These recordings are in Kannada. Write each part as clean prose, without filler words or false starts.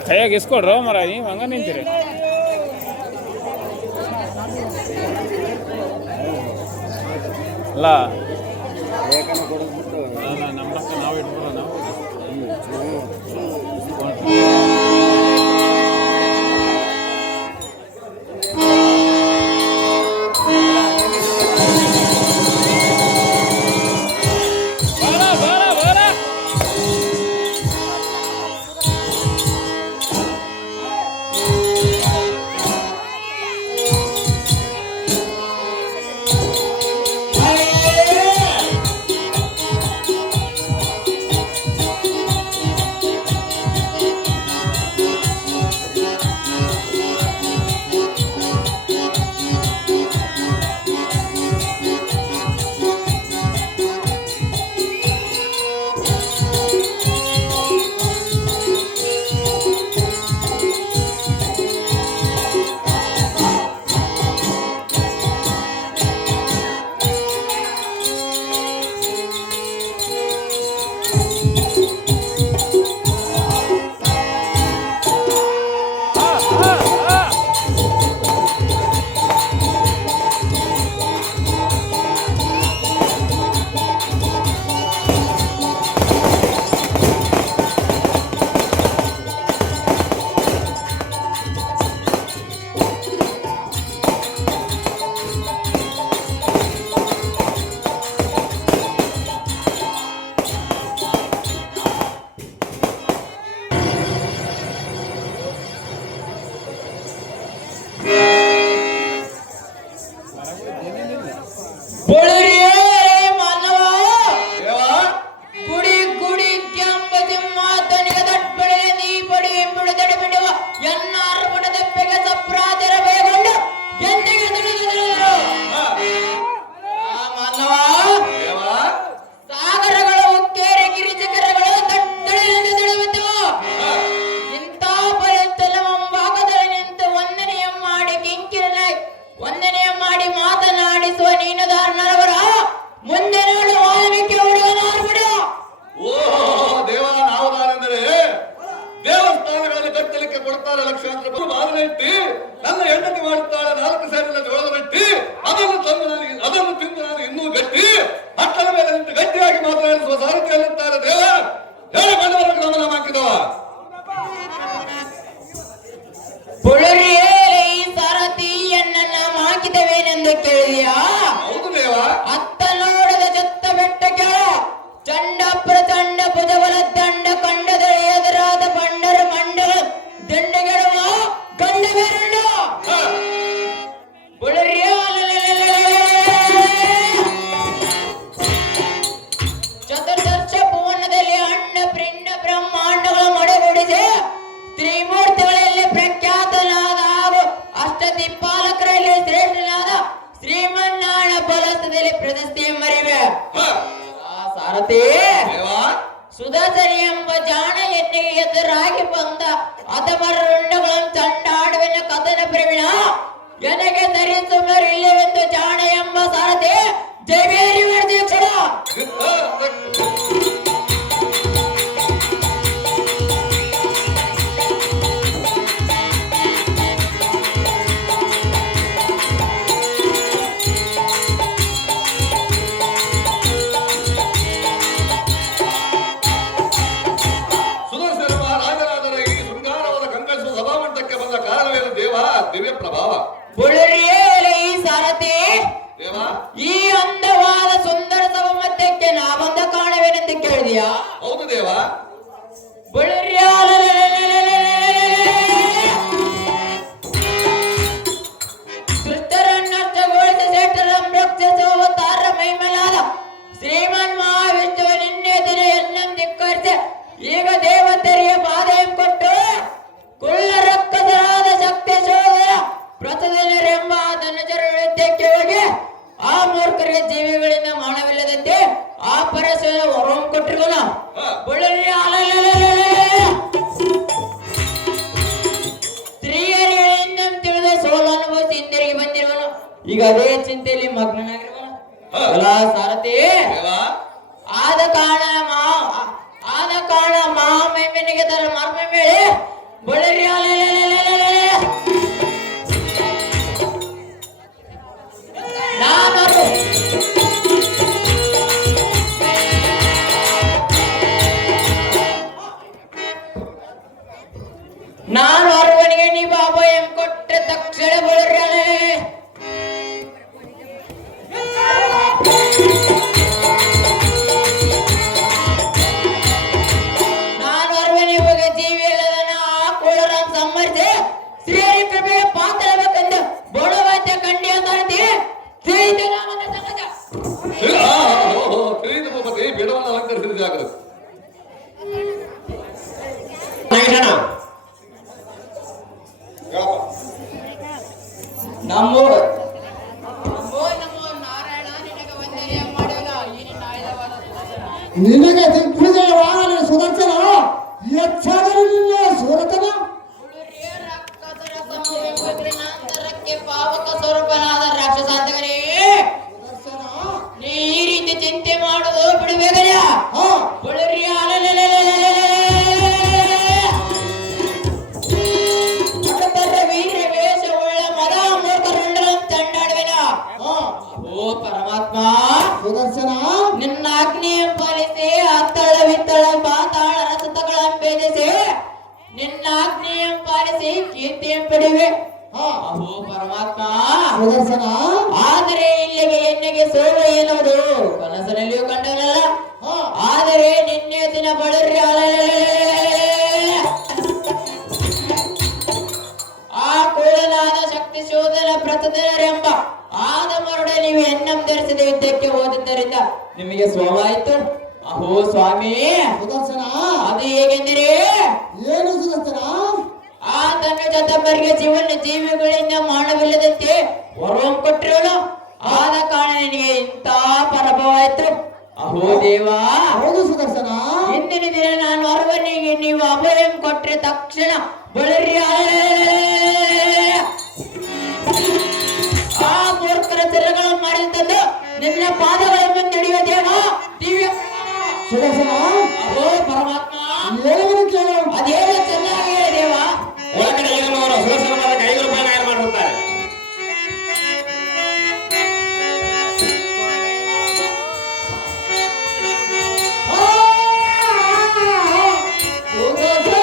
ಕೈಯಾಗ ಇಸ್ಕೊಡ್ರ ಮರ ನೀವು ಹಂಗ ನಿಂತೀರಿ. ಅಲ್ಲ ನಮ್ಮ ನಾವು ಇಟ್ಬಿಡೋಣ. ಸುಧಾಧರಿ ಎಂಬ ಜಾಣ ಎನ್ನೆಗೆ ಎದುರಾಗಿ ಬಂದ ಅದಮರ ರುಂಡಗಳನ್ನು ಚಂಡಾಡುವಿನ ಕದನ ಪ್ರವೀಣ ಎನಗೆ ಧರಿಸು ಮರಿಲ್ಲವೆಂದು ಜಾಣ ಎಂಬ ಸಾರಥಿ ಜಯವೇರಿ ಅಧ್ಯಕ್ಷರ ದಿವ್ಯ ಪ್ರಭಾವ ಈ ಸಾರಥಿ ಈ ಅಂದವಾದ ಸುಂದರ ಸಭಮಧ್ಯಕ್ಕೆ ನಾ ಬಂದ ಕಾಣವೇನೆಂದು ಕೇಳಿದೆಯಾ? ಹೌದು ದೇವ. ಧೃತರನ್ನಷ್ಟಗೊಳಿಸಿ ಶ್ರೇಷ್ಠರ ಸಂರಕ್ಷಿಸುವ ತಾರ ಮೈಮಲಾದ ಶ್ರೀಮನ್ ಮಹಾವಿಷ್ಣುವ ನಿನ್ನೆ ದಿನ ಎಲ್ಲಂ ಧಿಕ್ಕರಿಸಿ ಈಗ ದೇವತೆಯ ಬಾಧೆಯನ್ನು ಕೊಟ್ಟು ಕುಳ್ಳ ರಕ್ಕಸರಾದ ಶಕ್ತಿ ಶೋಧನ ಪ್ರತಿದಿನರೆಂಬ ಧನುಜರ ನೃತ್ಯಕ್ಕೆ ಹೋಗಿ ಆ ಮೂರ್ಖರಿಗೆ ಜೀವಿಗಳಿಂದ ಮಾನವಿಲ್ಲದಂತೆ ಆ ಪರಸ್ಪರ ಹೊರಂ ಕೊಟ್ಟಿರುವನ ಸ್ತ್ರೀಯರಿಂದ ತಿಳಿದ ಸೋಲು ಅನುಭವಿಸಿ ಹಿಂದಿರುಗಿ ಬಂದಿರುವನು. ಈಗ ಅದೇ ಚಿಂತೆಯಲ್ಲಿ ಮಗ್ನನಾಗಿರುವನು. ಸಾರಥಿ ಆದ ಕಾರಣ ಮಹಾಮಹಿಮೆನಿಗೆ ತರ ಮರ್ಮ ಮೇಲೆ ಬಳಿರಿ ನಾನು ಅರ್ವನಿಗೆ ನೀವು ಅಭಯ ಕೊಟ್ಟ ತಕ್ಷಣ ಬಳಿರಿ ನಿನಗೆ ದಿಗ್ವಿಜಯವಾಗಲಿ ಸುದರ್ಶನ, ಹೆಚ್ಚಾಗಲಿ ನಿನ್ನ ಸುರತನ. ಪಾವಕ ಸ್ವರೂಪನಾದ ರಾಕ್ಷಸಾಂತಕರೇ, ನೀ ಈ ರೀತಿ ಚಿಂತೆ ಮಾಡುವುದು ಬಿಡಬೇಕಲ್ಲ. ವೀರ ವೇಷವುಳ್ಳ ಮದ ಮೂರ್ಖರುಂಡಲಂ ತಂಡಾಡುವೆನ. ಓ ಪರಮಾತ್ಮ ಸುದರ್ಶನ, ನಿನ್ನ ಅಗ್ನಿಯ ಪಾಲಿಸಿ ಅತ್ತಳ ವಿತ್ತಳ ಪಾತಾಳ ರಸತಗಳನ್ನು ಭೇದಿಸಿ ನಿನ್ನ ಅಗ್ನಿಯ ಪಾಲಿಸಿ ಕೀರ್ತಿಯ ಪಡೆಯುವೆ. ಅಹೋ ಪರಮಾತ್ಮ ಸುದರ್ಶನ, ಆದರೆ ಇಲ್ಲಿಗೆ ಎಣ್ಣೆಗೆ ಸೋಲು ಎನ್ನುವುದು ಕನಸಿನಲ್ಲಿಯೂ ಕಂಡನಲ್ಲ. ಆದರೆ ನಿನ್ನೆ ದಿನ ಬಳಿರಿ ಆ ಕೂಡಲಾದ ಶಕ್ತಿ ಶೋಧನ ಪ್ರತಿದಿನರೆಂಬ ಆದ ಮರುಡ ನೀವು ಎನ್ನಂ ಧರಿಸಿದ ಯುದ್ಧಕ್ಕೆ ಹೋದದ್ದರಿಂದ ನಿಮಗೆ ಸೋಲಾಯಿತು. ಅಹೋ ಸ್ವಾಮಿ ಸುದರ್ಶನ, ಅದು ಹೇಗೆಂದರೆ, ಏನು ಸುದರ್ಶನ? ಆ ತನ್ನ ಜತಂಬರಿಗೆ ಜೀವಿಗಳಿಂದ ಮಾಡವಿಲ್ಲದಂತೆ ವರಂ ಕೊಟ್ಟಿರೋನು. ಆದ ಕಾರಣ ನಿನಗೆ ಇಂಥ ಪರಭವಾಯಿತು. ಅಹೋ ದೇವಾ, ಹೌದು ಸುದರ್ಶನ. ಹಿಂದಿನ ದಿನ ನಾನು ಅರ್ವನಿಗೆ ನೀವು ಅಭಯ ಕೊಟ್ಟರೆ ತಕ್ಷಣ ಬಳಿರಿ ಆ ಮೂರ್ಖರ ತಿರಗಳನ್ನು ಮಾಡಿ ತಂದು ನಿನ್ನ ಪಾದಗಳ ಮುಂದೆ ನಡೆಯುವ ದೇವ ದಿವ್ಯ ಸುದರ್ಶನ, ಅಹೋ ಪರಮಾತ್ಮ ಏನು ಕೇಳು? ಅದೇನು ಚೆನ್ನಾಗಿ ಹೇಳಿ ದೇವ. ಒಳಗಡೆ ಈಗನವರು ಸುದರ್ಶನವಾದ 5 ರೂಪಾಯಿ ನಾಯರ್ ಮಾಡಿರುತ್ತಾರೆ. ಸುದರ್ಶನ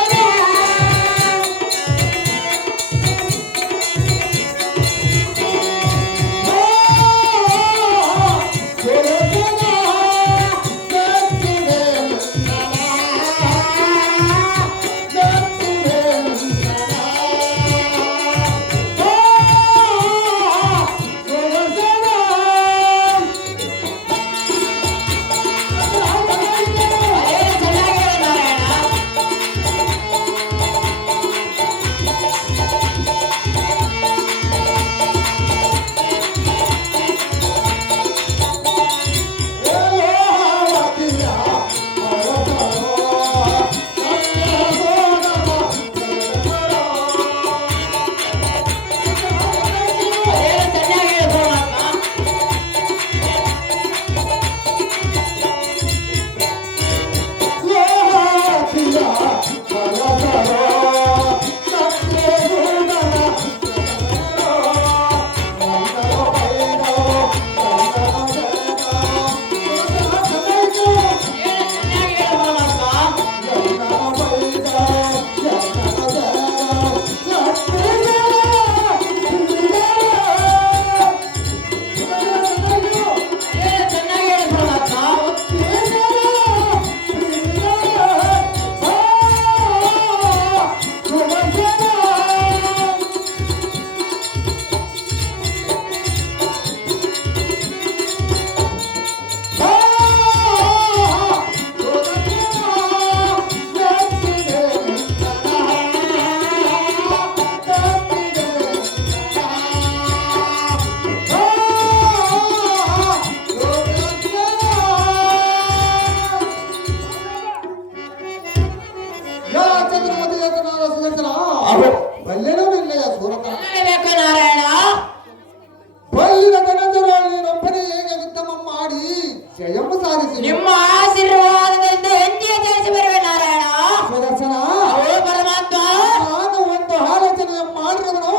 ಜಯಮ್ಮ ಸಾಧಿಸಿ ನಿಮ್ಮ ಆಶೀರ್ವಾದದಿಂದ ಹೆಂಡತಿಯ ಜಯಿಸಿ ಬರುವೆ ನಾರಾಯಣ. ಸುದರ್ಶನ ಅವೋ ಪರಮಾತ್ಮ, ನಾನು ಒಂದು ಆಲೋಚನೆ ಮಾಡಿರುವನು.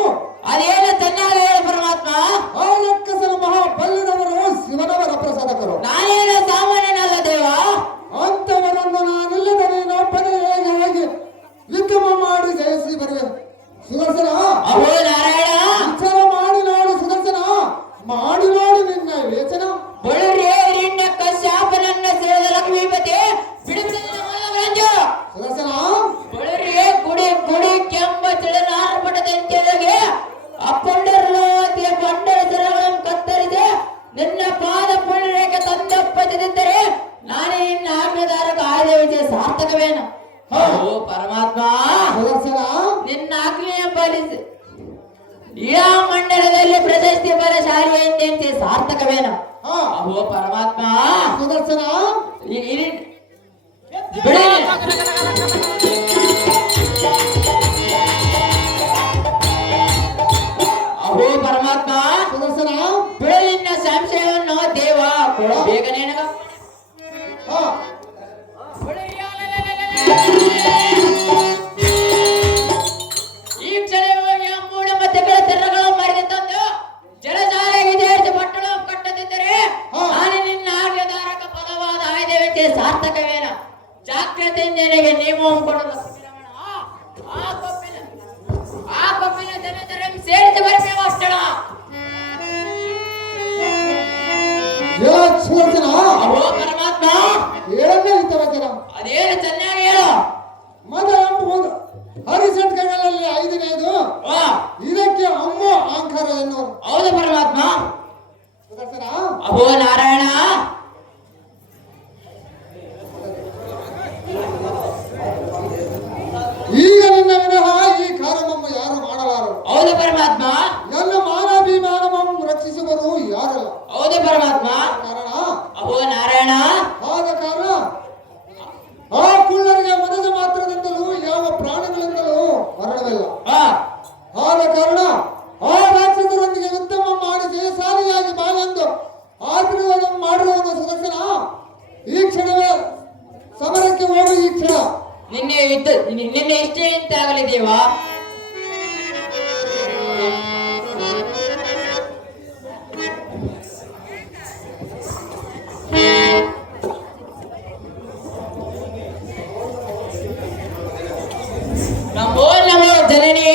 ಅದೇನು ಚೆನ್ನಾಗಿ ಹೇಳು ಪರಮಾತ್ಮ. ಆ ರಕ್ಕಸನ ಮಹಾಬಲ್ಲದವರು ಶಿವನವರ ಪ್ರಸಾದಕರು. ನಾನೇನು ಸಾಮಾನ್ಯನಲ್ಲ ದೇವ. ಅಂತವರನ್ನು ನಾನಿಲ್ಲದ ನೀನೊಬ್ಬನೇ ಹೇಗೆ ಹೋಗಿ ಯುದ್ಧ ಮಾಡಿ ಜಯಿಸಿ ಬರುವೆ. ಸುದರ್ಶನ ಅವೋ ನಾರಾಯಣ, ವಿಚಾರ ಮಾಡಿ ನೋಡು ಸುದರ್ಶನ, ಮಾಡಿ ನೋಡಿ ನಿನ್ನ ವೇಚನ. ಬಳುರೇ ಹಿರಣ್ಯ ಕಶ್ಯಪನನ್ನ ಸೇರಿದ ಲಕ್ಷ್ಮೀಪತಿ ಬಿಡುಗಡೆ ಮಲ್ಲವರಂಜು. ಸುದರ್ಶನ ಬಳುರೇ ಗುಡಿ ಗುಡಿ ಕೆಂಪ ತಿಳಿನಾರ್ಪಟದಂತೆಗೆ ಅಪ್ಪಂಡರಲೋತಿಯ ಪಂಡರ ಸರಗಳನ್ನು ಕತ್ತರಿಸಿ ನಿನ್ನ ಪಾದ ಪುಣ್ಯಕ್ಕೆ ತಂದಪ್ಪದಿದ್ದರೆ ನಾನೇ ನಿನ್ನ ಆಜ್ಞಾಧಾರಕ ಆಯ್ದ ವಿಜಯ ಸಾರ್ಥಕವೇನು? ಓ ಪರಮಾತ್ಮ, ಸುದರ್ಶನ ನಿನ್ನ ಆಜ್ಞೆಯ ಪಾಲಿಸಿ ಇಡಾ ಮಂಡಲದಲ್ಲಿ ಪ್ರಶಸ್ತಿ ಬರಶಾಲಿ ಎಂದೆಂತೆ ಸಾರ್ಥಕವೇನು? ಅಹೋ ಪರಮಾತ್ಮ, ಸುದರ್ಶನ ಬಿಡಿ. ಅಹೋ ಪರಮಾತ್ಮ, ಸುದರ್ಶನ ಬಿಡುವಿನ ಸಂಶಯವನ್ನು ದೇವ ಕೊಡು ಬೇಗನೆ ನನಗ. ಹಾ ಈ ಕ್ಷಣವಾಗಿ ಮೂಢ ಮಧ್ಯಗಳ ತೆರಗಳ ಮರೆದು ತಂದು ಜಲಜಾಲೆಗೆ ದೇಶ ಪಟ್ಟಣ ಕಟ್ಟದಿದ್ದರೆ ನಾನು ನಿನ್ನ ಆಜ್ಞಾಧಾರಕ ಪದವಾದ ಆಯ್ದೆವಂತೆ ಸಾರ್ಥಕವೇನ? ಜಾಗ್ರತೆಯಿಂದ ನನಗೆ ನೀವು ಕೊಡಲು ಆ ಕಪ್ಪಿನ ಜನತರ ಸೇರಿಸಿ ಬರಬೇಕು ಅಷ್ಟಣ. ಸುದರ್ಶನ ಅಹೋ ಪರಮಾತ್ಮ, ಹೇಳಲೇ ಇದ್ದವಚನ ಅದೇನು ಚೆನ್ನಾಗಿ ಹೇಳು. ಮದ ಎಂಬುದು ಹರಿಸಟ್ಗಳಲ್ಲಿ 5ನೇದು, ಇದಕ್ಕೆ ಅಮ್ಮ ಆಂಕಾರ ಎನ್ನುವರು. ಹೌದು ಪರಮಾತ್ಮ. ಸುದರ್ಶನ ಅಹೋ ನಾರಾಯಣ, ಈಗ ನಿನ್ನ ವಿನಃ ಈ ಕಾರ್ಯವನ್ನು ಯಾರು ಮಾಡಲಾರರು. ಹೌದು ಪರಮಾತ್ಮ. ನನ್ನ ಮಾನಾಭಿಮಾನವನ್ನು ರಕ್ಷಿಸುವರು ಯಾರಲ್ಲ. ಹೌದು ಪರಮಾತ್ಮ. ಕಾರಣ ಅಹೋ ನಾರಾಯಣ, ಆದ ಕಾರಣ ಆ ಕುಳ್ಳರಿಗೆ ಮನದ ಮಾತ್ರದಿಂದಲೂ ಯಾವ ಪ್ರಾಣಿಗಳಿಂದಲೂ ಮರಣವಿಲ್ಲ. ಆದ ಕಾರಣ ಆ ರಾಕ್ಷಸರೊಂದಿಗೆ ಯುದ್ಧ ಮಾಡಿಸಿ ಸಾಲಿಯಾಗಿ ಬಾಳೆಂದು ಆಶೀರ್ವಾದ ಮಾಡಿರುವನು ಸುದರ್ಶನ. ಈ ಕ್ಷಣವೇ ಸಮರಕ್ಕೆ ಹೋಗು. ಈ ಕ್ಷಣ ನಿನ್ನೆ ಇಷ್ಟೇ ಅಂತ ಆಗಲಿ ದೇವ. ನಮೋ ನಮೋ ಜನನಿ.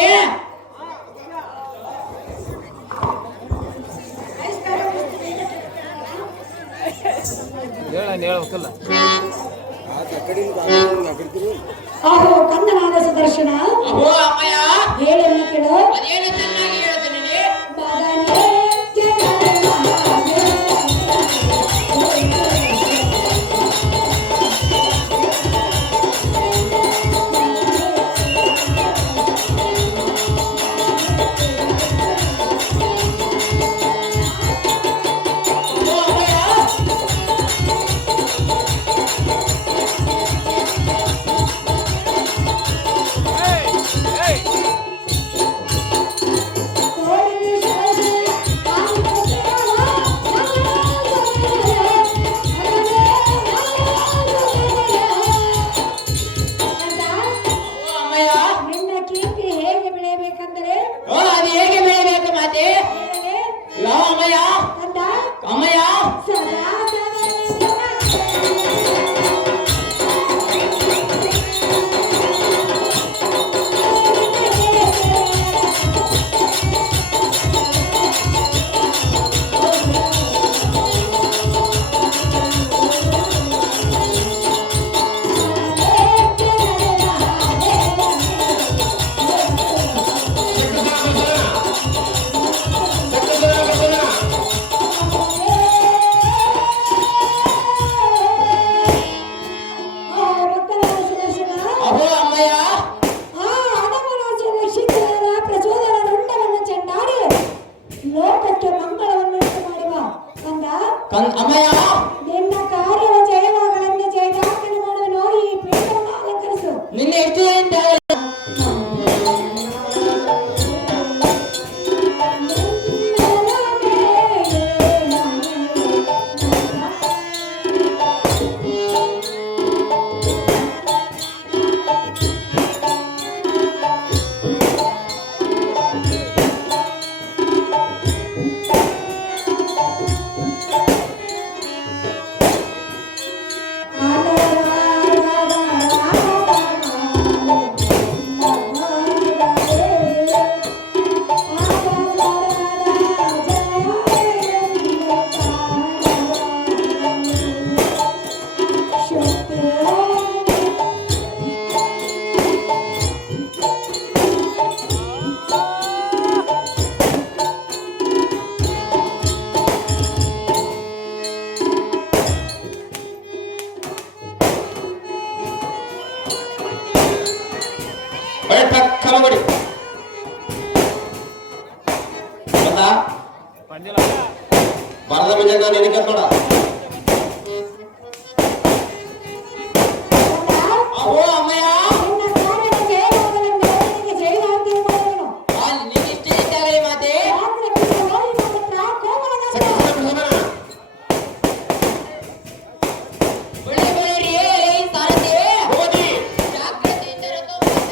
ಹೇಳ್ಬೇಕಲ್ಲ. ಆಹೋ ಕಂದನಾದ ಸುದರ್ಶನ, ಅಹೋ ಅಮ್ಮಯ್ಯ, ಹೇಳನ್ನು ಕೇಳು. ಅದೇನು ಚೆನ್ನಾಗಿ ಹೇಳ್ತೀನಿ. ಬಾದಾಮಿ ಅಮ್ಮಯ್ಯ, ನಿನ್ನ ಕಾರ್ಯವ ಜಯವಾಗಲೆಂದು ಜಯದಾಸನ ಮಾಡುವೆನೋ ಈ ಪೀಠವನ್ನು ಅಲಂಕರಿಸು. ನಿನ್ನೆ ಎಷ್ಟು ಅಂತ ಬರದ ಮುಂಜಾನೆ ನಾನು ಎಣಿಕೆ ನೋಡ ಅವೋ ಅಮ್ಮಯ್ಯ ನಿನ್ನ ಕಾರ್ಯದ ಜಯವಾಗಲೆಂದು ನಿನಗೆ ಜಯವಾಗ್ತಿ ಮಾಡುವೆನು. ಅಲ್ಲಿ ನೀನ್ ಇಷ್ಟ ಇದ್ದಾಗಲೇ ಮಾತೆ ಜಾಗ್ರತೆ ನೋಡಿ ಮಾತ್ರ ಕೋಮಲನಂದ. ಬೆಳೆ ಬೆಳೆರಿ ಸಾರಥಿ ಹೋಗಿ ಜಾಗ್ರತೆಯಿಂದ ರಥವನ್ನು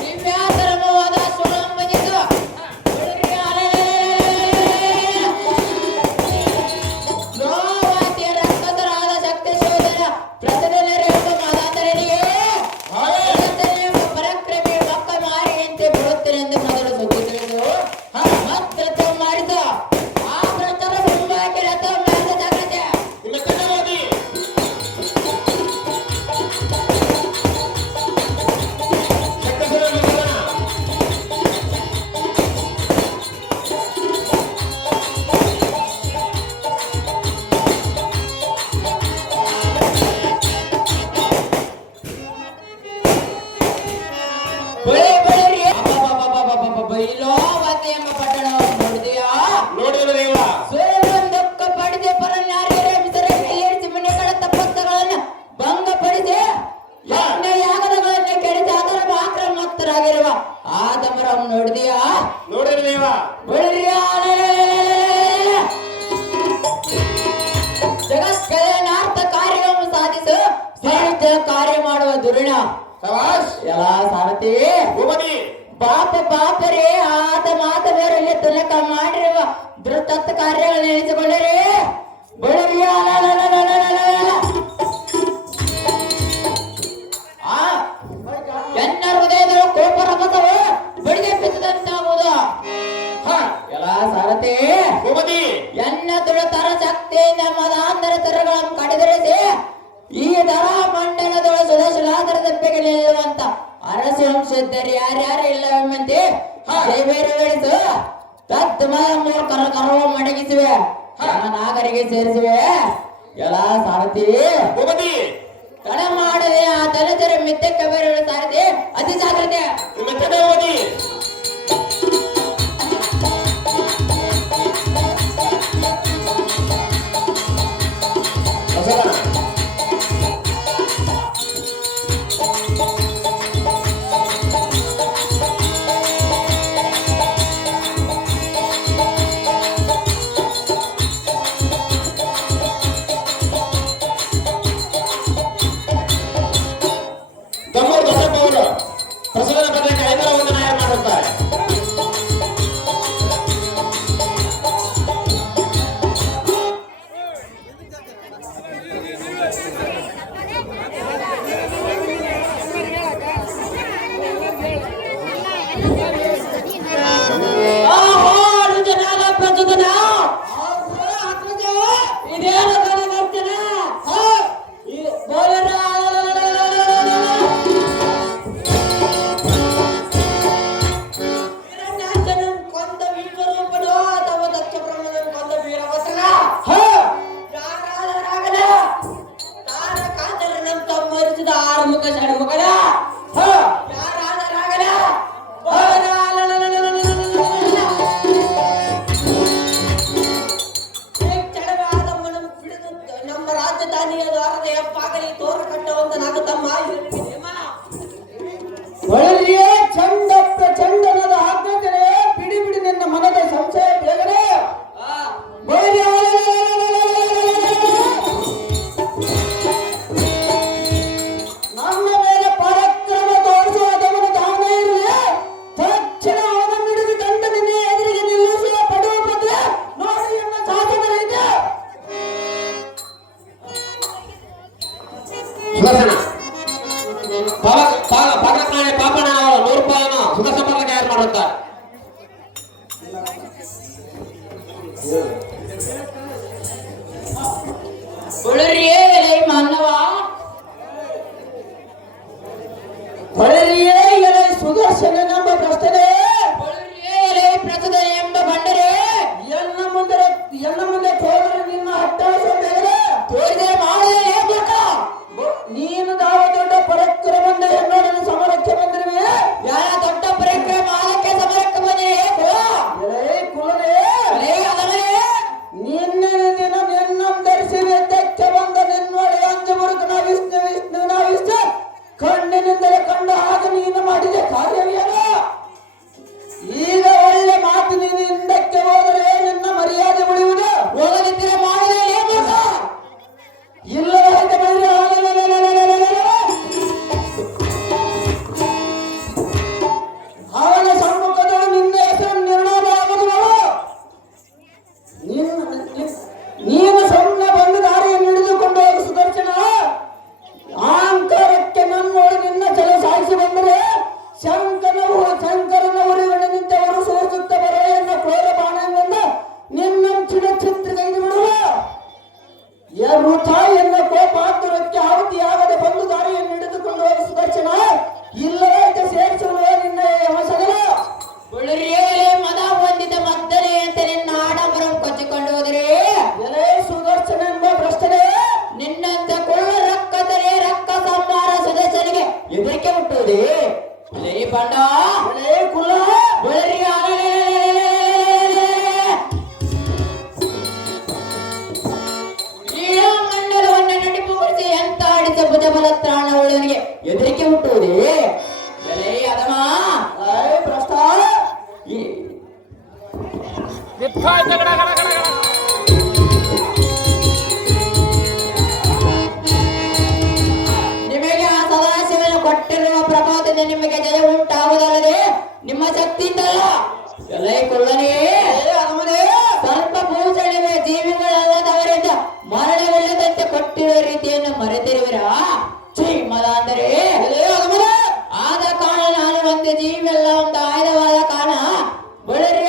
ದಿವ್ಯಾಧರ್ಮವಾದ ಸುಳಂಬನಿದ್ದು ಲೋವಾತಿಯ ರಕ್ತಧರಾದ ಶಕ್ತಿ ಶೋಧನ ಪ್ರತಿದಿನರೆಂದು ಮಾದಾತರನಿಗೆ ಪರಾಕ್ರಮಿ ಮಕ್ಕ ಮಾರಿಯಂತೆ ಬರುತ್ತೇನೆಂದು ಮೊದಲು ಸುದ್ದಿ ತಿಳಿದು ಮತ್ತೆ ಮಾಡಿದ ಆ ಭ್ರಷ್ಟರ ಮುಂಬಾಗಿ ರಥ ಮಾಡಿದ ಜಾಗ್ರತೆ ನಿಮ್ಮ ಓದಿ ಬೆಳೆ ಬೆಳೆರಿ ಬೈಲೋವತಿ ಎಂಬ ಪಟ್ಟಣವನ್ನು ನೋಡಿದೆಯಾ ನೋಡಿದ್ರು ದೇವ ಸೂರ್ಯನೊಂದಕ್ಕ ಪಡೆದೆ ಪರನಾರ್ಯರ ಮಿಸರಲ್ಲಿ ಮನೆಗಳ ತಪ್ಪತ್ತಗಳನ್ನು ಭಂಗಪಡಿಸಿ ಯಜ್ಞ ಯಾಗದಗಳನ್ನು ಕೆಡಿಸಿ ಅದರ ಮಾತ್ರ ಮತ್ತರಾಗಿರುವ ಆದಮರನ್ನು ನೋಡಿದೆಯಾ ನೋಡಿದ್ರು ದೇವ ಬೆಳೆರಿ ಜಗತ್ಕಲ್ಯಾಣಾರ್ಥ ಕಾರ್ಯವನ್ನು ಸಾಧಿಸು ಶ್ರೇಷ್ಠ ಕಾರ್ಯ ಮಾಡುವ ದುರ್ಣ ಸವಾಸ್ ಎಲ್ಲ ಸಾರಥಿ ಹೋಗಿ ಪಾಪರೇ ಆತ ಮಾತ ಬೇರಲ್ಲಿ ತನಕ ಮಾಡಿರುವ ದುರ್ತತ್ವ ಕಾರ್ಯಗಳನ್ನು ನೆನೆಸಿಕೊಂಡರೆ ಬಡವಿಯ ಎನ್ನ ಹೃದಯದ ಕೋಪ ರಮತವು ಬಡಿದೆಪ್ಪಿಸಿದಂತಾಗುವುದು ಎಲ್ಲ ಸಾರಥಿ ಹೋಗಿ ಎನ್ನ ದುಡತರ ಶಕ್ತಿಯಿಂದ ಮದಾಂತರ ತರಗಳನ್ನು ಕಡಿದರಿಸಿ ಈ ದರ ಮಂಡಲದೊಳ ಸುದಶಲಾದರ ದಪ್ಪೆಗೆ ನಿಲ್ಲುವಂತ ಅರಸಿ ವಂಶದ್ದರು ಯಾರ್ಯಾರು ಇಲ್ಲವೆಂಬಂತೆ ಬೇರೆಗಳಿಸು ತದ್ ಮೂರ್ಖರ ಕರ್ವ ಮಡಗಿಸಿವೆ ನಾಗರಿಗೆ ಸೇರಿಸಿವೆ ಎಲ್ಲ ಸಾರಥಿ ಹೋಗಿ ತಡ ಮಾಡದೆ ಆ ದಲಿತರ ಮಿಥ್ಯಕ್ಕೆ ಬೇರೆ ಸಾರಥಿ ಅತಿ ಜಾಗ್ರತೆ ನಿಮ್ಮ ಓದಿ ತಮ್ಮೂರು ದೊಡ್ಡಪ್ಪ ಅವರು ಪ್ರಸವದ ಪದಕ್ಕೆ 5ರ ವಂದನ ಯಾರು ಮಾಡುತ್ತಾರೆ ಜನಾಲ ಪ್ರಚೋದನ ಇದೇನು ಗಣವರ್ತನ ಕೊಂದ ವಿಶ್ವರೂಪನೋ ಅಥವಾ ದಕ್ಷ ಬ್ರಹ್ಮನ ಕೊಂದ ವೀರವಸನ ಯಾರಾದರಾಗಲ ತಾರ ಕಾತರನಂತ ಮರಿಸಿದ ಆರುಮುಖ ಷಣ್ಮುಖನ ಯಾರಾದರಾಗಲ ನಮ್ಮ ರಾಜಧಾನಿಯ ದ್ವಾರದ ಎಪ್ಪಾಗಲಿ ತೋರ ಕಟ್ಟುವಂತನಾಗ ತಮ್ಮ ಒಳಲಿಯೇ ಚಂಡ ಪ್ರಚಂಡನದ ಆಜ್ಞಾಚನೆ ಬಿಡಿ ಬಿಡಿ ನಿನ್ನ ಮನದ ಸಂಶಯ ಬೆಳಗನೆ ನನ್ನ ಮೇಲೆ ಪರಾಕ್ರಮ ತೋರಿಸುವ ಅದಮನ ಧಾರಣ ಇರಲಿ ತಕ್ಷಣ ಅವನನ್ನು ಹಿಡಿದು ತಂಡ ನಿನ್ನೆ ಎದುರಿಗೆ ನಿಲ್ಲಿಸುವ ಪಡುವ ಬದಲು ನೋಡಿ ಎನ್ನ ಸಾಧಕರಿಗೆ ಸುದರ್ಶನ ಪಾಪನಾಳೆ ಪಾಪಣ ಅವರು 100 ರೂಪಾಯಿಯನ್ನು ಸುದರ್ಶನ ಪದಕ್ಕೆ ಯಾರು ಮಾಡುತ್ತಾರೆ ಉಳರಿಯೇ ಎಲೈ ಮಾನವ ಹೊಳೆರಿಯೇ ಎಲೆ ಸುದರ್ಶನನೆಂಬ ಪ್ರಶ್ನೆ ಉಳರಿಯೇ ಎಲೈ ಪ್ರಚೋದನೆ ಎಂಬ ಬಂಡರೆ ಎನ್ನ ಮುಂದೆ ತೋದರೆ ನಿನ್ನ ಅಟ್ಟಾಸ ಬೇರೆ ತೋರಿದರೆ ಮಾಡಲೇ ಬೇಕು ನೀನು ನಾವು ದೊಡ್ಡ ಪರಾಕ್ರಮದಿಂದ ಹೆಣ್ಣೋಡನ ಸಮರಕ್ಕೆ ಬಂದಿರುವೆ ಯಾರ ದೊಡ್ಡ ಪರಾಕ್ರಮ ಅದಕ್ಕೆ ಸಮರಕ್ಕೆ ಬಂದರೆ ಹೇಗೋ ಎಲೆ ಕುಲನೇ ಎಲೈ ಅದವನೇ ಹುಟ್ಟುವುದೇ ಲೇ ಬಂಡ ಲೇ ಕುಲ ಬಳಿ ಈ ಮಂಡಲವನ್ನು ನಡಿಪುಗೊಳಿಸಿ ಎಂತ ಆಡಿದ ಭುಜಬಲ ತ್ರಾಣ ಉಳ್ಳವನಿಗೆ ಹೆದರಿಕೆ ಹುಟ್ಟುವುದೇ ಲೇ ಅದಮ ಭ್ರಷ್ಟ ಈ ನಿಮಗೆ ಆ ಸದಾಶಿವನ ಕೊಟ್ಟಿರುವ ಪ್ರಭಾವದಿಂದ ನಿಮಗೆ ಜಯ ಉಂಟಾಗುವುದಲ್ಲದೆ ನಿಮ್ಮ ಶಕ್ತಿಯಿಂದಲ್ಲ ಎಲೆ ಕೊಳ್ಳನೇ ಸ್ವಲ್ಪ ಭೂಷಣಿವೆ ಜೀವಿಗಳಲ್ಲದವರಿಂದ ಮರಣವಿಲ್ಲದಂತೆ ಕೊಟ್ಟಿರುವ ರೀತಿಯನ್ನು ಮರೆತಿರುವಿರಾ ಛೀ ಮದ ಅಂದರೆ ಆದ ಕಾರಣ ನಾನು ಒಂದು ಜೀವಿಯಲ್ಲ ಒಂದು ಆಯುಧವಾದ ಕಾರಣ ಬಳಿರಿ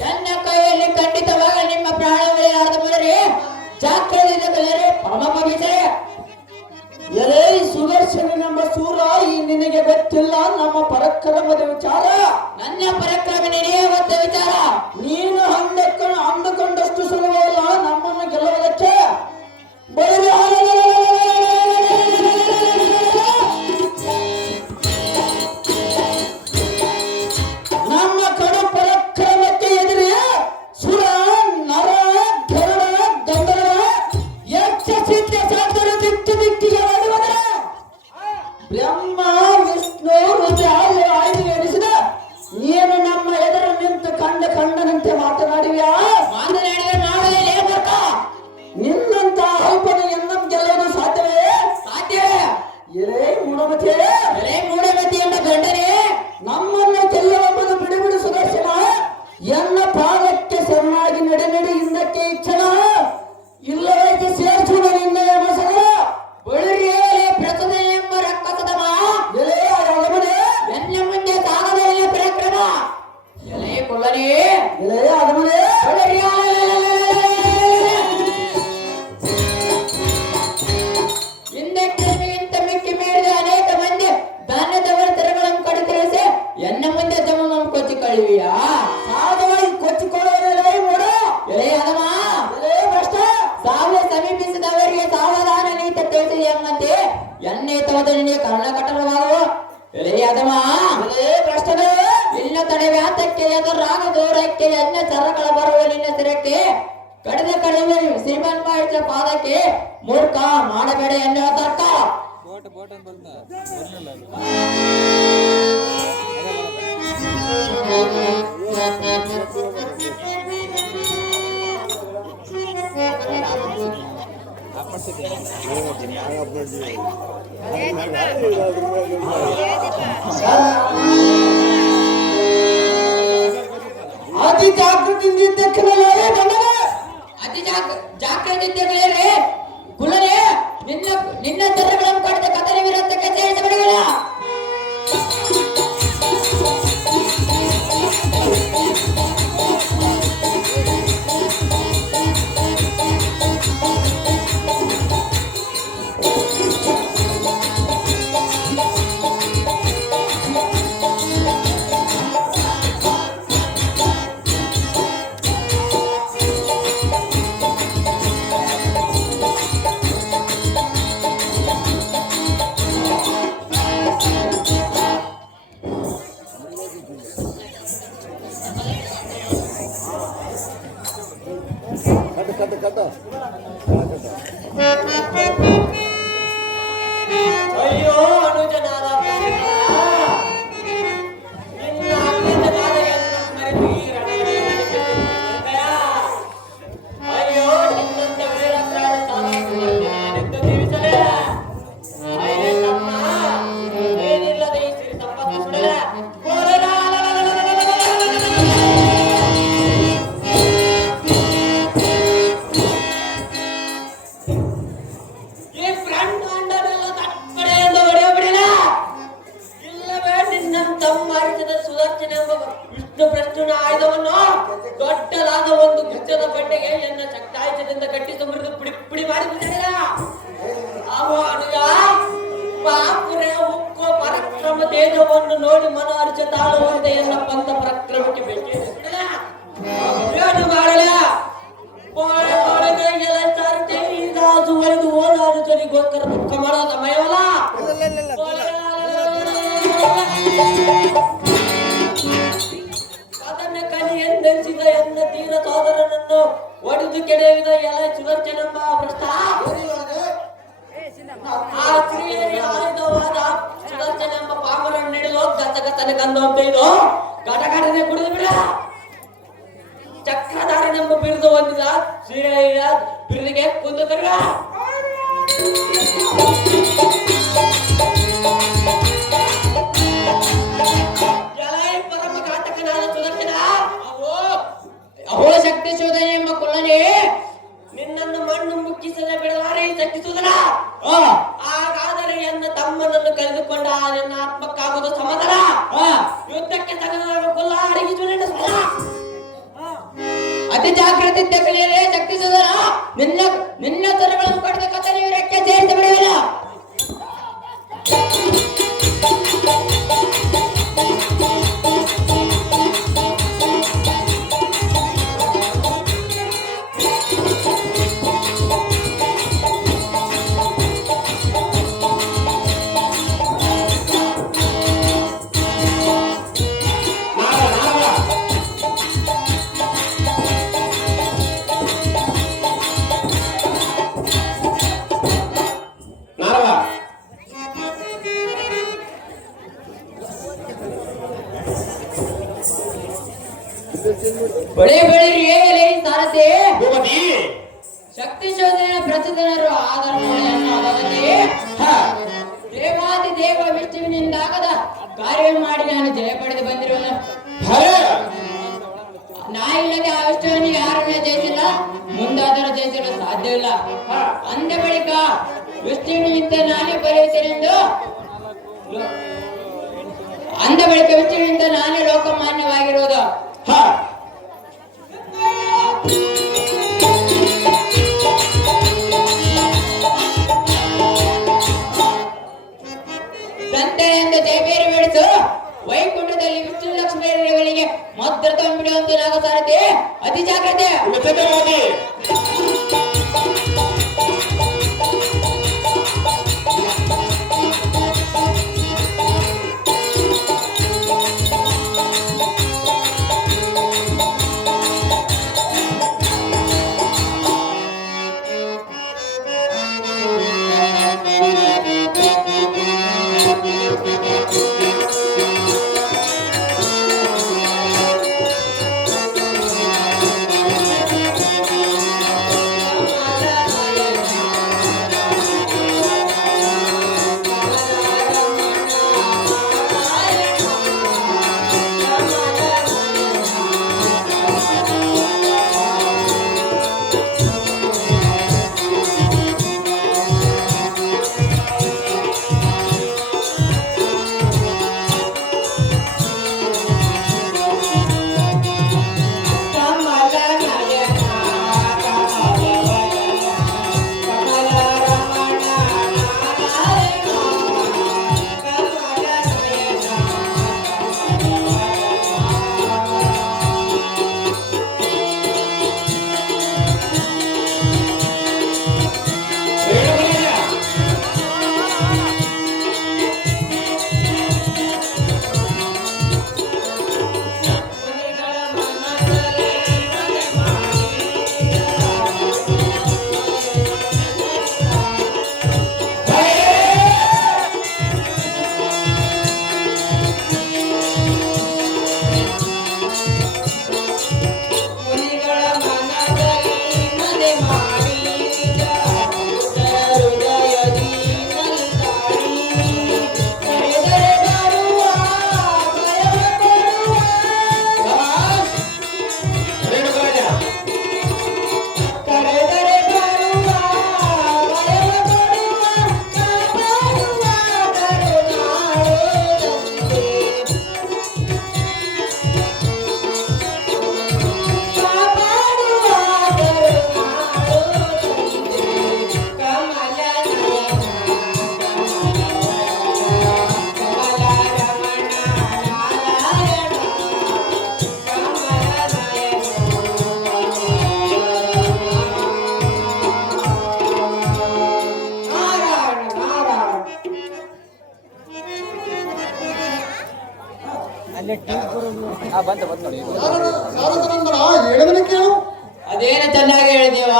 ನನ್ನ ಕೈಯಲ್ಲಿ ಖಂಡಿತವಾಗಿ ನಿಮ್ಮ ಪ್ರಾಣವಿಲ್ಲದ ಬಳಿರಿ ಜಾಗ್ರತೆಯಿಂದ ಕಲಿಯರೆ ಪರಮ ಪವಿತ್ರೆ ಎಲೆ ಸುದರ್ಶನನೆಂಬ ಸೂರ ಈ ನಿನಗೆ ಗೊತ್ತಿಲ್ಲ ನಮ್ಮ ಪರಾಕ್ರಮದ ವಿಚಾರ. ನನ್ನ ಪರಾಕ್ರಮ ನಿನಗೆ ಗೊತ್ತ ವಿಚಾರ. ನೀನು ಅಂದುಕೊಂಡಷ್ಟು ಸುಲಭವಲ್ಲ ನಮ್ಮನ್ನು ಗೆಲ್ಲುವುದಕ್ಕೆ. ನಮ್ಮ ಕಡು ಪರಾಕ್ರಮಕ್ಕೆ ಎದುರಿ ಸುರ ನರ ಗರುಡ ಗಂಧರ್ವ ಯಕ್ಷ ಸಿದ್ಧ ಸಾಧನ ದಿಕ್ಕು ದಿಕ್ಕಿಗೆ ಮಾಡುವುದರ ಬ್ರಹ್ಮ ವಿಷ್ಣು ರುದ್ರಾಯ ಆಯ್ದು ಎನಿಸಿದ ನೀನು ನಮ್ಮ ಎದುರು ನಿಂತು ಕಂಡನಂತೆ ಮಾತನಾಡಿವ್ಯಾ? ಮಾತನಾಡಿದರೆ ಮಾಡಲೇ ಬರ್ಕ ನಿನ್ನಂತ ಅಲ್ಪನ ಎನ್ನಂ ಗೆಲ್ಲಲು ಸಾಧ್ಯವೇ? ಸಾಧ್ಯವೇ? ಎಲೆ ಮೂಢಮತೆ, ಎಲೆ ಮೂಢಮತಿ ಎಂಬ ಗಂಡನೇ ನಮ್ಮನ್ನು ಗೆಲ್ಲುವುದು ಬಿಡುಬಿಡು ಸುದರ್ಶನ. ಎನ್ನ ಪಾದಕ್ಕೆ ಶರಣಾಗಿ ನಡೆ ಹಿಂದಕ್ಕೆ ಇಚ್ಛನ ಇಲ್ಲವೈತೆ ಸೇರ್ಸುವ ನಿನ್ನ ಮಸಗ ಬಳಿರಿಯೇ ಪ್ರಸದ ಎಂಬ ರಕ್ಕಸದಮ ಎಲೆ ಆಗಮನೆ ಎನ್ನ ಮುಂದೆ ಸಾಗದ ಪರಾಕ್ರಮ ಎಲೆ ಕೊಳ್ಳನೇ ಎಲೆ ಆಗಮನೆ ಹಿಂದಕ್ಕಿಂತ ಮಿಕ್ಕಿ ಮೀರಿದ ಅನೇಕ ಮಂದಿ ಧಾನ್ಯದವರ ತೆರಗಳನ್ನು ಕಡಿತರಿಸಿ ಎನ್ನ ಮುಂದೆ ಜಮವನ್ನು ಕೊಚ್ಚಿ ಕಳುವಿಯಾ? ಸಾಧವಾಗಿ ಕೊಚ್ಚಿಕೊಳ್ಳುವರೇ ಮೂಡ ಎಲೆ ಅದಮ ಎಲೆ ಭ್ರಷ್ಟ ಸಾವು ಸಮೀಪಿಸಿದವರಿಗೆ ಸಾವಧಾನ ನೀತಿ ತಿಳಿಸಿ ಎಂಬಂತೆ ಎನ್ನೆ ತೋದನಿಗೆ ಕರ್ಣ ಕಟ್ಟಡವಾಗುವ ಎಲೆ ಅದಮ ಎಲೆ ಭ್ರಷ್ಟನೇ ನಿನ್ನ ತಡೆ ವ್ಯಾತಕ್ಕೆ ಎದುರಾಗ ದೂರಕ್ಕೆ ಎನ್ನ ಚರಗಳ ಬರುವ ನಿನ್ನ ಸಿರಕ್ಕೆ ಕಡಿದ ಕಡಿಮೆ ಶ್ರೀಮನ್ ಮಾಡಿದ ಪಾದಕ್ಕೆ ಮೂರ್ಖ ಮಾಡಬೇಡ ಎನ್ನುವ ತರ್ಕ. ಅತಿ ಜಾಗೃತಿಯಿಂದ ಇದ್ದಕ್ಕಿನಲ್ಲೇ ಬಂದವ ಅತಿ ಜಾಗ್ರತೆ ಕುಲನೇ ನಿನ್ನ ಚರಗಳನ್ನು ಕಡಿದ ಕಥನೆ ವಿರತ್ತಕ್ಕೆ ಸೇರಿಸಬೇಡವಿಲ್ಲ. ಅಯ್ಯೋ ಅನುಜನಾದ ನಿನ್ನ ಅಜ್ಞಾತವಾದ ಮರೆತು ಈ ರಣದಲ್ಲಿ ಅಯ್ಯೋ ನಿನ್ನಂತ ವೀರಪ್ರಾಣ ಸಾಧಿಸುವಂತೆ ಜೀವಿಸಲೇ ಅಯ್ಯೇ ತಮ್ಮ ಏನಿಲ್ಲದ ಈ ಸಿರಿ ಸಂಪತ್ತು ಸುಡಲೇ ವಿಷ್ಣು ಪ್ರಶ್ನ ಆಯುಧವನ್ನು ದೊಡ್ಡದಾದ ಒಂದು ಗುಚ್ಚದ ಬಂಡೆಗೆ ಎನ್ನ ಶಕ್ತಾಯುಧದಿಂದ ಕಟ್ಟಿಸಿ ಮುರಿದು ಪುಡಿ ಪುಡಿ ಮಾಡಿಬಿಟ್ಟಿಲ್ಲ. ಬಾಪುರೆ ಉಕ್ಕೋ ಪರಾಕ್ರಮ ತೇಜವನ್ನು ನೋಡಿ ಮನ ಅರ್ಚ ತಾಳುವಂತೆ ಎಲ್ಲ ಪಂಥ ಪರಾಕ್ರಮಕ್ಕೆ ಭೇಟಿ ಏನು ಮಾಡಲ ಸಾರತೆ ಈ ರಾಜು ಒಡೆದು ಓದಾಡು ಒಡೆದು ಕೆಡವಿದ ಎಲೆ ಸುದರ್ಶನೆಂಬ ಭ್ರಷ್ಟ ಆ ಸ್ತ್ರೀಯರಿಗೆ ಆಯುಧವಾದ ಸುದರ್ಶನೆಂಬ ಪಾಮರನ್ನು ಹಿಡಿದು ಗತಗತನೆ ಗಂಧ ಅಂತ ಇದು ಘಟಘಟನೆ ಕುಡಿದು ಬಿಡ. ಚಕ್ರಧಾರನೆಂಬ ಬಿರುದು ಹೊಂದಿದ ಶ್ರೀಯ ಬಿರುದಿಗೆ ಕುಂದು ತರುವ ಪರಮ ಘಾತಕನಾದ ಸುದರ್ಶನ ಅಹೋ ಶಕ್ತಿ ಶೋಧನೆ ಎಂಬ ಕುಳ್ಳನೆ ನಿನ್ನನ್ನು ಮಣ್ಣು ಮುಕ್ಕಿಸದೆ ಬಿಡಲಾರೆ ಶಕ್ತಿಸುವುದನ. ಹಾಗಾದರೆ ಎನ್ನ ತಮ್ಮನನ್ನು ಕಳೆದುಕೊಂಡ ನನ್ನ ಆತ್ಮಕ್ಕಾಗುವುದು ಸಮಾಧಾನ. ಯುದ್ಧಕ್ಕೆ ತಗದ ಕುಲ್ಲ ಅಡಗಿಸು ಅತಿ ಜಾಗೃತಿ ಕಲಿಯಲೇ ಶಕ್ತಿ ಸುಧನ ನಿನ್ನ ತರಗಳನ್ನು ಪಡೆದ ಕಥೆ ನೀವು ರೆಕ್ಕೆ ಸೇರಿಸಿ ಬಿಡುವಿಲ್ಲ. ಬಳಿ ಬೆಳಿರಿ ಏಗಲಿ ಸಾರಥಿ ಶಕ್ತಿ ಶೋಧನೆ ಪ್ರತಿದಿನರು ಆಧರಣೆ ದೇವಾದಿ ದೇವ ವಿಷ್ಣುವಿನಿಂದಾಗದ ಕಾರ್ಯ ಮಾಡಿ ನಾನು ಜಯ ಪಡೆದು ಬಂದಿರುವನು. ನಾ ಇಲ್ಲದೆ ಆ ವಿಷ್ಣುವಿನ ಯಾರನ್ನೇ ಜಯಿಸಿಲ್ಲ, ಮುಂದಾದರೂ ಜಯಿಸಲು ಸಾಧ್ಯವಿಲ್ಲ. ಅಂದ ಬಳಿಕ ವಿಷ್ಣುವಿನಿಂದ ನಾನೇ ಬರೆಯುತ್ತೇನೆಂದು ವಿಷ್ಣುವಿನಿಂದ ನಾನೇ ಲೋಕಮಾನ್ಯವಾಗಿರುವುದು. ದಂತೆಯಿಂದ ಜಯಬೇರಿ ಬೆಳೆಸು ವೈಕುಂಠದಲ್ಲಿ ವಿಷ್ಣು ಲಕ್ಷ್ಮೀಗಳಿಗೆ ಮಾತ್ರ ತಂಬಿಡುವಂತ ನಾಗ ಸಾರಥಿ ಅತಿ ಜಾಗ್ರತೆ. ಅದೇನು ಚೆನ್ನಾಗಿ ಹೇಳಿದೇವ.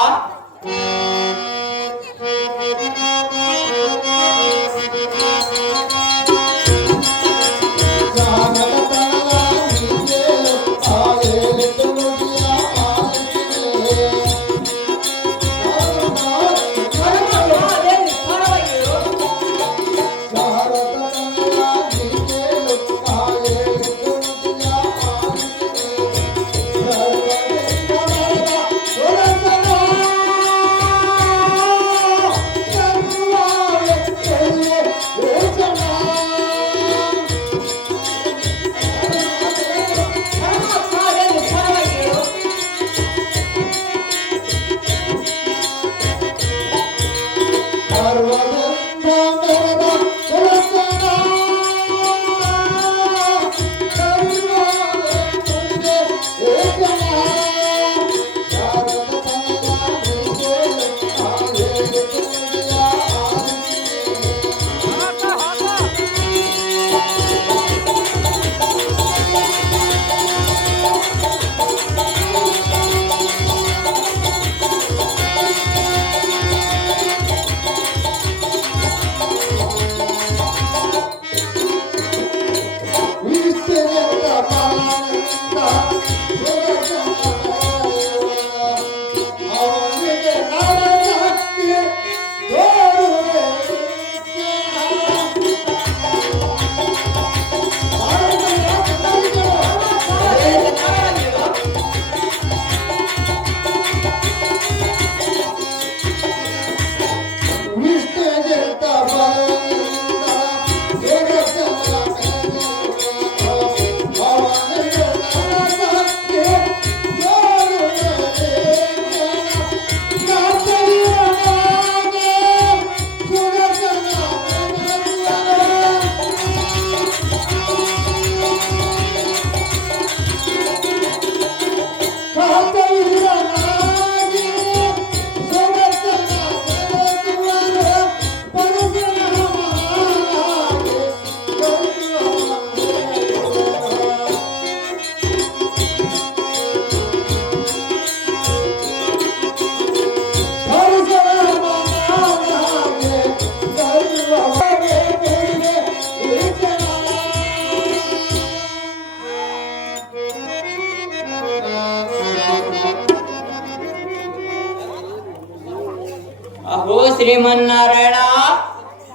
ಅಹೋ ಶ್ರೀಮನ್ನಾರಾಯಣ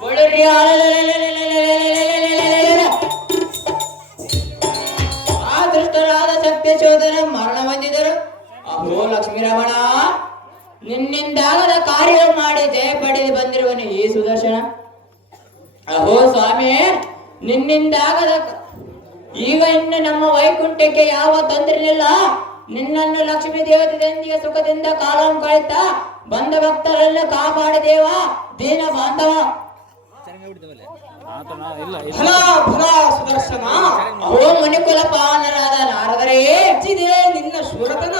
ಬಳಿರಿ. ಆ ದುಷ್ಟರಾದ ಸತ್ಯ ಚೋದನ ಮರಣ ಹೊಂದಿದರು. ಅಹೋ ಲಕ್ಷ್ಮೀರಮಣ, ನಿನ್ನಿಂದಾಗದ ಕಾರ್ಯ ಮಾಡಿ ಜಯ ಪಡೆದು ಬಂದಿರುವನು ಈ ಸುದರ್ಶನ. ಅಹೋ ಸ್ವಾಮಿ, ನಿನ್ನಿಂದಾಗದ ಈಗ ಇನ್ನು ನಮ್ಮ ವೈಕುಂಠಕ್ಕೆ ಯಾವ ತೊಂದರೆಯಿಲ್ಲ. ನಿನ್ನನ್ನು ಲಕ್ಷ್ಮೀ ದೇವತೆಯೊಂದಿಗೆ ಸುಖದಿಂದ ಕಾಲ ಕಳೆಯುತ್ತಾ ಬಂದ ಭಕ್ತರನ್ನು ಕಾಪಾಡಿದೇವ ದೀನ ಬಾಂಧವ. ಫಲ ಫಲ ಸುದರ್ಶನ. ಅಹೋ ಮುನಿಕುಲ ಪಾವನರಾದ ನಾರದರೇ, ನಿನ್ನ ಶೂರತನ.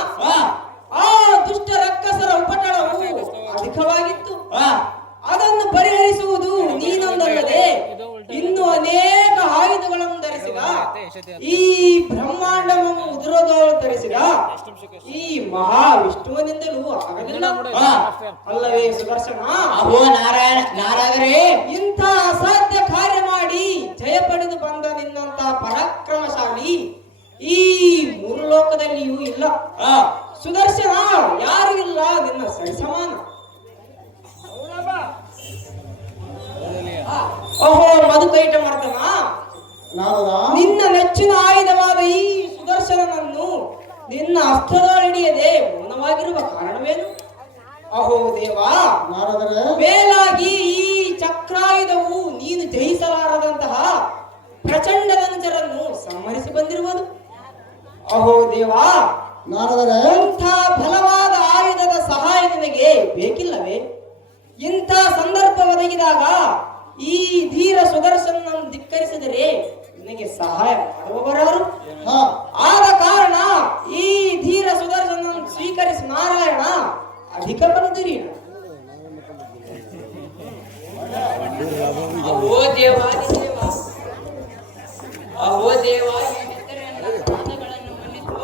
ಆ ದುಷ್ಟ ರಕ್ಕಸರ ಉಪಟಳವು ಅಧಿಕವಾಗಿತ್ತು. ಅದನ್ನು ಪರಿಹರಿಸುವುದು ನೀನೊಂದಲ್ಲದೆ ಇನ್ನು ಅನೇಕ ಆಯುಧಗಳನ್ನು ಧರಿಸಿದ, ಈ ಬ್ರಹ್ಮಾಂಡವನ್ನು ಉದುರೋದೋಳು ಧರಿಸಿದ ಈ ಮಹಾವಿಷ್ಣುವಿನಿಂದಲೂ ಆಗಲಿಲ್ಲ ಅಲ್ಲವೇ ಸುದರ್ಶನ? ಅಹೋ ನಾರಾಯಣ ನಾರದರೇ, ಇಂಥ ಅಸಾಧ್ಯ ಕಾರ್ಯ ಮಾಡಿ ಜಯ ಪಡೆದು ಬಂದ ನಿನ್ನಂತ ಪರಾಕ್ರಮಶಾಲಿ ಈ ಮೂರು ಲೋಕದಲ್ಲಿಯೂ ಇಲ್ಲ. ಸುದರ್ಶನ, ಯಾರು ಇಲ್ಲ ನಿನ್ನ ಸರಿಸಮಾನ. ಓಹೋ ಮಧುಕೈಟ ಮರ್ತನ, ನಿನ್ನ ನೆಚ್ಚಿನ ಆಯುಧವಾದ ಈ ಸುದರ್ಶನನನ್ನು ನಿನ್ನ ಹಸ್ತದೊಳಡಿಯದೆ ಮೌನವಾಗಿರುವ ಕಾರಣವೇನು? ಅಹೋ ದೇವಾ, ಮೇಲಾಗಿ ಈ ಚಕ್ರಾಯುಧವು ನೀನು ಜಯಿಸಲಾರದಂತಹ ಪ್ರಚಂಡ ರಂಜರನ್ನು ಸಂಹರಿಸಿ ಬಂದಿರುವುದು. ಅಹೋ ದೇವಾ, ಇಂಥ ಬಲವಾದ ಆಯುಧದ ಸಹಾಯ ನಿನಗೆ ಬೇಕಿಲ್ಲವೇ? ಇಂಥ ಸಂದರ್ಭ ಒದಗಿದಾಗ ಈ ಧೀರ ಸುದರ್ಶನನ್ನು ಧಿಕ್ಕರಿಸಿದರೆ ನಿನಗೆ ಸಹಾಯ ಮಾಡುವವರಾರು? ಆದ ಕಾರಣ ಈ ಧೀರ ಸುದರ್ಶನನ್ನು ಸ್ವೀಕರಿಸಿ ನಾರಾಯಣ ಅಧಿಕ ಬಲದಿರಿ. ಅಹೋ ದೇವಾದಿದೇವ, ಅಹೋ ದೇವ, ಈ ಹೆಸರನ್ನ ಪಾದಗಳನ್ನು ಮನ್ನಿಸು.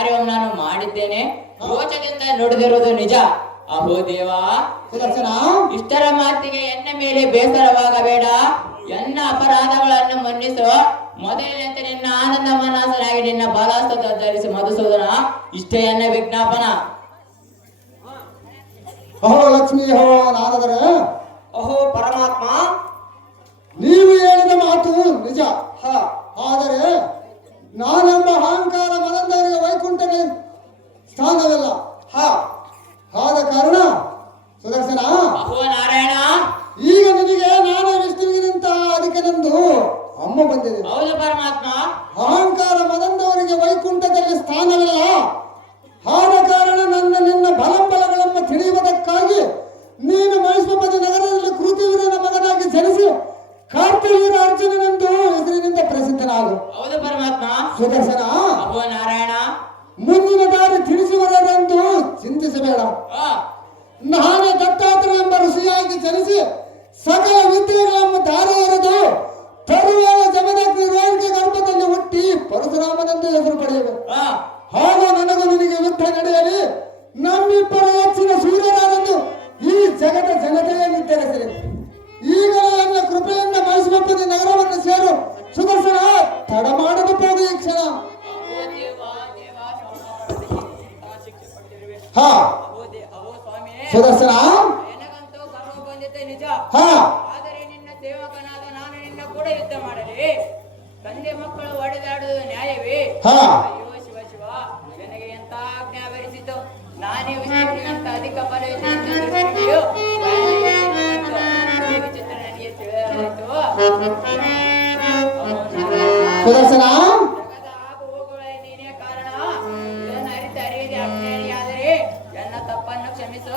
ಕಾರ್ಯವನ್ನು ನಾನು ಮಾಡಿದ್ದೇನೆ, ರೋಚದಿಂದ ನುಡಿದಿರುವುದು ನಿಜ. ಅಹೋ ದೇವ, ಸುದರ್ಶನ ಇಷ್ಟರ ಮಾತಿಗೆ ಎನ್ನ ಮೇಲೆ ಬೇಸರವಾಗಬೇಡ, ಎನ್ನ ಅಪರಾಧಗಳನ್ನು ಮನ್ನಿಸು. ಮೊದಲಿನಂತೆ ನಿನ್ನ ಆನಂದ ಮನಸ್ಸನಾಗಿ ನಿನ್ನ ಬಾಲಾಸ್ತ್ರ ಧರಿಸಿ ಮಧುಸೂದನ, ಇಷ್ಟೇ ಎನ್ನ ವಿಜ್ಞಾಪನ. ಅಹೋ ಲಕ್ಷ್ಮೀ ಹೋ ನಾರದರೆ, ಅಹೋ ಪರಮಾತ್ಮ, ನೀವು ಹೇಳಿದ ಮಾತು ನಿಜ. ಆದರೆ ನಾನೆಂಬ ಅಹಂಕಾರ ಮನದವರಿಗೆ ವೈಕುಂಠನೇ ಸ್ಥಾನವಿಲ್ಲ. ಆದ ಕಾರಣ ಸುದರ್ಶನ, ಅಹೋ ನಾರಾಯಣ, ಈಗ ನಿನಗೆ ನಾನೇ ವಿಷ್ಣುವಿಗಿಂತ ಅದಕ್ಕೆಂದು ಅಮ್ಮ ಬಂದಿದೆ. ಹೌದು ಪರಮಾತ್ಮ. ಅಹಂಕಾರ ಮನದವರಿಗೆ ವೈಕುಂಠದಲ್ಲಿ ಸ್ಥಾನವಿಲ್ಲ. ಆದ ಕಾರಣ ನಿನ್ನ ಬಲಂಬಲಗಳನ್ನು ತಿಳಿಯುವುದಕ್ಕಾಗಿ ನೀನು ಮಹಿಷ್ಮತಿ ನಗರದಲ್ಲಿ ಕೃತಿವೀರನ ಮಗನಾಗಿ ಜನಿಸಿ ಕಾರ್ತಿವೀರ ಅರ್ಜುನನೆಂದು ಹೆಸರಿನಿಂದ ಪ್ರಸಿದ್ಧನಾಗು. ಹೌದು ಪರಮಾತ್ಮ. ಸುದರ್ಶನ, ಅಹೋ ನಾರಾಯಣ, ಮುಂದಿನ ದಾರಿ ತಿಳಿಸುವರೆಂದು ಚಿಂತಿಸಬೇಡ. ನಾನೇ ದತ್ತಾತ್ರೇಯ ಎಂಬ ಋಷಿಯಾಗಿ ಜನಿಸಿ ಸಕಲ ವಿದ್ಯೆಗಳನ್ನು ದಾರಿ ಎರೆದು ತರುವಾಯ ಜಮದಗ್ನಿ ರೋಹಿಣಿಗೆ ಗರ್ಭದಲ್ಲಿ ಹುಟ್ಟಿ ಪರಶುರಾಮನೆಂದು ಹೆಸರು ಪಡೆಯುವೆ. ಹಾಗೂ ನನಗೂ ನಿನಗೆ ಯುದ್ಧ ನಡೆಯಲಿ, ನಮ್ಮಿಬ್ಬರ ಹೆಚ್ಚಿನ ಸೂರ್ಯರಾದಂದು ಈ ಜಗದ ಜನತೆಯೇ ನಿರ್ಧರಿಸಲಿ. ಈಗಲೇ ನನ್ನ ಕೃಪೆಯಿಂದ ಮಹಿಷ್ಮತಿ ನಗರವನ್ನು ಸೇರು ಸುದರ್ಶನ, ತಡ ಮಾಡಲು ಹೋಗು ಈ ಕ್ಷಣ. ಸುದರ್ಶನ, ನನಗಂತೂ ಗರ್ವ ಬಂದಿದೆ ನಿಜ. ಹಾ ಆದರೆ ನಿನ್ನ ಸೇವಕನಾದ ನಾನು ನಿನ್ನ ಕೂಡ ಯುದ್ಧ ಮಾಡಲಿ. ತಂದೆ ಮಕ್ಕಳು ಒಡೆದಾಡುವುದು ನ್ಯಾಯವೇ? ಅಯ್ಯೋ ಶಿವ ಶಿವ, ನನಗೆ ಎಂತ ಆಜ್ಞೆ ಆವರಿಸಿತು. ನಾನೇ ವಿಷ್ಣುವಿಗಿಂತ ಅಧಿಕ ಬಲವಿದೆ ಎಂದು ತಿಳಿಸಿದೆಯೋ? ಈ ವಿಚಿತ್ರ ನನಗೆ ತಿಳಿದಾಯಿತು. ಸುದರ್ಶನ, ಜಗದ ಆಗು ಹೋಗುಗಳ ನೀನೇ ಕಾರಣ. ಇದನ್ನು ಅರಿತು ಅರಿಯದೆ ಅಜ್ಞಾನಿಯಾದರೆ ನನ್ನ ತಪ್ಪನ್ನು ಕ್ಷಮಿಸು.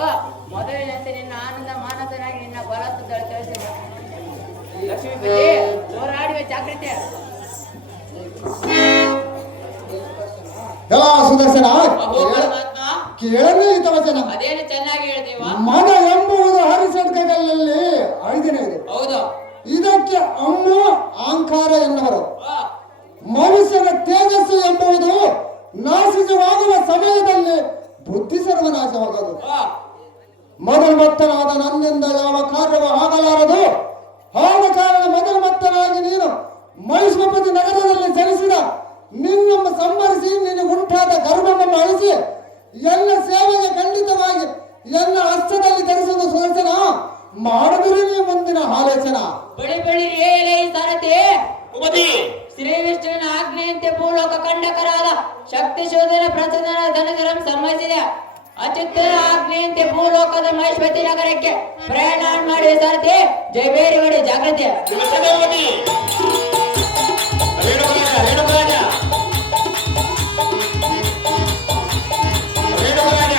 ಮೊದಲಿನಂತೆ ನಿನ್ನ ಆನಂದ ಮಾನಸನಾಗಿ ನಿನ್ನ ಬಲತ್ತು ತಿಳಿಸಿ ಲಕ್ಷ್ಮೀಪತಿ ಹೋರಾಡುವ ಜಾಗೃತಿ. ಸುದರ್ಶನ, ಅಹೋ ಪರಮಾತ್ಮ, ಕೇಳಲೇ ಈತ ವಚನ. ಅದೇನು ಚೆನ್ನಾಗಿ ಹೇಳ್ದೇವ. ಮನ ಎಂಬುವುದು ಹರಿಸಡ್ಕಗಳಲ್ಲಿ ಐದಿನ ಇದೆ. ಹೌದು. ಇದಕ್ಕೆ ಅಮ್ಮು ಅಹಂಕಾರ ಎನ್ನುವರು. ಆ, ಮನುಷ್ಯನ ತೇಜಸ್ಸು ಎಂಬುದು ನಾಶಿಸವಾಗುವ ಸಮಯದಲ್ಲಿ ಬುದ್ಧಿ ಸರ್ವನಾಶವಾಗದು. ಆ, ಮೊದಲ್ಮತ್ತನಾದ ನನ್ನಿಂದ ಯಾವ ಕಾರ್ಯವೂ ಆಗಲಾರದು. ಆದ ಕಾರಣ ಮೊದಲ್ಮತ್ತನಾಗಿ ನೀನು ಮಹಿಷ್ಮತಿ ನಗರದಲ್ಲಿ ಜನಿಸಿದ ನಿನ್ನನ್ನು ಸಂಹರಿಸಿ ನಿನಗುಂಟಾದ ಗರ್ಭವನ್ನು ಅಳಿಸಿ ಎಲ್ಲ ಸೇವೆಗೆ ಖಂಡಿತವಾಗಿ ಎಲ್ಲ ಹಸ್ತದಲ್ಲಿ ಧರಿಸುವುದು ಸುದರ್ಶನ. ಮಾಡಿದರೆ ನೀ ಮುಂದಿನ ಆಲೋಚನ. ಬಳಿ ಬಳಿ ರೇಲೆ ಸಾರಥಿ, ಉಪದಿ ಶ್ರೀ ವಿಷ್ಣುವಿನ ಆಜ್ಞೆಯಂತೆ ಭೂಲೋಕ ಕಂಡಕರಾದ ಶಕ್ತಿ ಶೋಧನ ಪ್ರಚೋದನ ಧನಧರಂ ಸಂಭವಿಸಿದೆ. ಅಚ್ಯುತನ ಆಜ್ಞೆಯಂತೆ ಭೂಲೋಕದ ಮಹಿಷ್ಮತಿ ನಗರಕ್ಕೆ ಪ್ರಯಾಣ ಮಾಡಿ ಸಾರಥಿ. ಜಯಬೇರಿ ಹೊಡಿ ಜಾಗೃತಿ. ಉಪದಿ ರೇಣುಕರಾಜ ರೇಣುಕರಾಜ ರೇಣುಕರಾಜ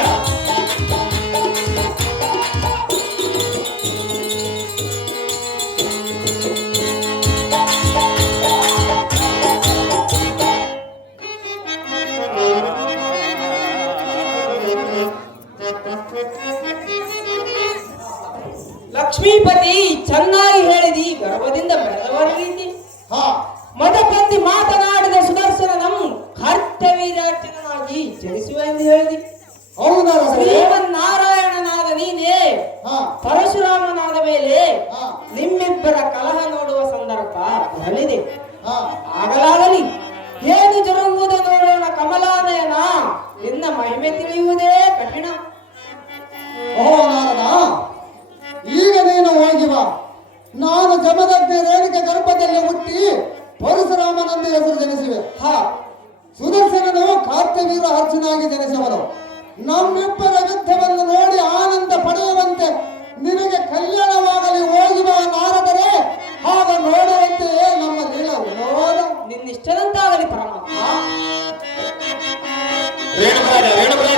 ಲಕ್ಷ್ಮೀಪತಿ, ಚೆನ್ನಾಗಿ ಹೇಳಿದಿ. ಗರ್ವದಿಂದ ಬೆಳೆದವರ ರೀತಿ ಮದಪಂಥಿ ಮಾತನಾಡಿದ ಸುದರ್ಶನಂ ಕರ್ತವೀರಾರ್ಜುನನಾಗಿ ಜನಿಸುವೆಂದು ಹೇಳಿದಿ. ಹೌದಾ? ಶ್ರೀಮನ್ನಾರಾಯಣನಾದ ನೀನೇ ಪರಶುರಾಮನಾದ ಮೇಲೆ ನಿಮ್ಮಿಬ್ಬರ ಕಲಹ ನೋಡುವ ಸಂದರ್ಭ ಬರಲಿದೆ. ಆಗಲಾಗಲಿ, ಏನು ಜರುಗುವುದು ನೋಡೋಣ ಕಮಲಾನಯನ. ನಿನ್ನ ಮಹಿಮೆ ತಿಳಿಯುವುದೇ ಕಠಿಣ. ಓ ನಾರದ, ಈಗ ನೀನು ಹೋಗಿ ಬಾ. ನಾನು ಜಮದಗ್ನಿ ರೇಣಿಕೆ ಗರ್ಭದಲ್ಲಿ ಹುಟ್ಟಿ ಪರಶುರಾಮನೆಂದು ಹೆಸರು ಜನಿಸಿವೆ. ಸುದರ್ಶನನು ಕಾರ್ತಿವೀರ ಅರ್ಜುನಾಗಿ ಜನಿಸುವನು. ನಮ್ಮಿಬ್ಬರ ಯುದ್ಧವನ್ನು ನೋಡಿ ಆನಂದ ಪಡೆಯುವಂತೆ ನಿನಗೆ ಕಲ್ಯಾಣವಾಗಲಿ. ಹೋಗಿ ಬಾ ನಾರದರೆ, ಆಗ ನೋಡುವಂತೆಯೇ ನಮ್ಮ ಲೀಲ ನಿನ್ನಿಷ್ಟದಂತಾಗಲಿ ಪರಮಾತ್ಮ. ರೇಣುಕರಾಜ ರೇಣುಕರಾಜ